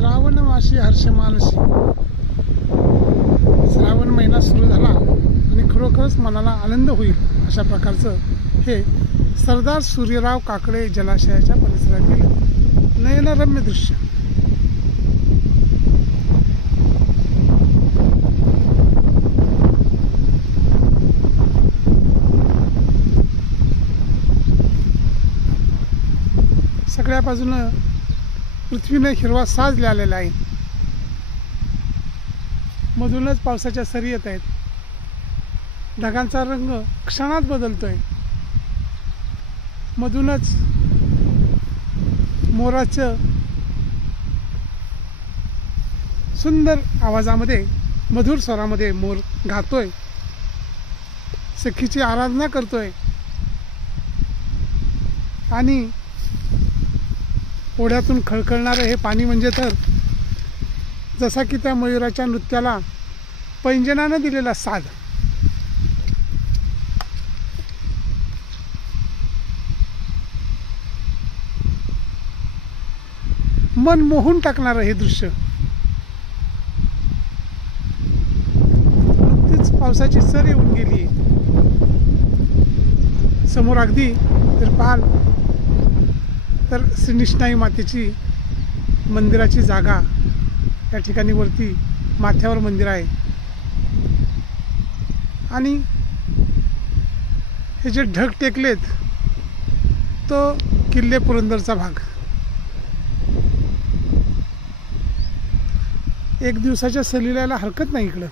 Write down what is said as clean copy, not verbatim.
श्रावण मासी हर्ष मानसी. श्रावण महिना सुरू झाला आणि खरोखरच मनाला आनंद होईल अशा प्रकारचं हे सरदार सूर्यराव काकडे जलाशयाच्या परिसरातील नयनरम्य दृश्य. सगळ्या बाजूनं पृथ्वीने हिरवा साज लावलेला आहे. मधूनच पावसाच्या सरी येत आहेत. ढगांचा रंग क्षणात बदलतोय. मधूनच मोराचं सुंदर आवाजामध्ये, मधुर स्वरामध्ये मोर गातोय, सखीची आराधना करतोय. आणि ओढ्यातून खळखळणारं हे पाणी म्हणजे तर जसा की त्या मयुराच्या नृत्याला पैंजनानं दिलेला साध. मन मोहून टाकणारं हे दृश्य. नुकतीच पावसाची सर येऊन गेली. समोर अगदी तर पाहाल तर श्री निष्णाई मातेची मंदिराची जागा. या ठिकाणी वरती माथ्यावर मंदिर आहे आणि हे जे ढग टेकलेत तो किल्ले पुरंदरचा भाग. एक दिवसाच्या सहलीला हरकत नाही इकडं.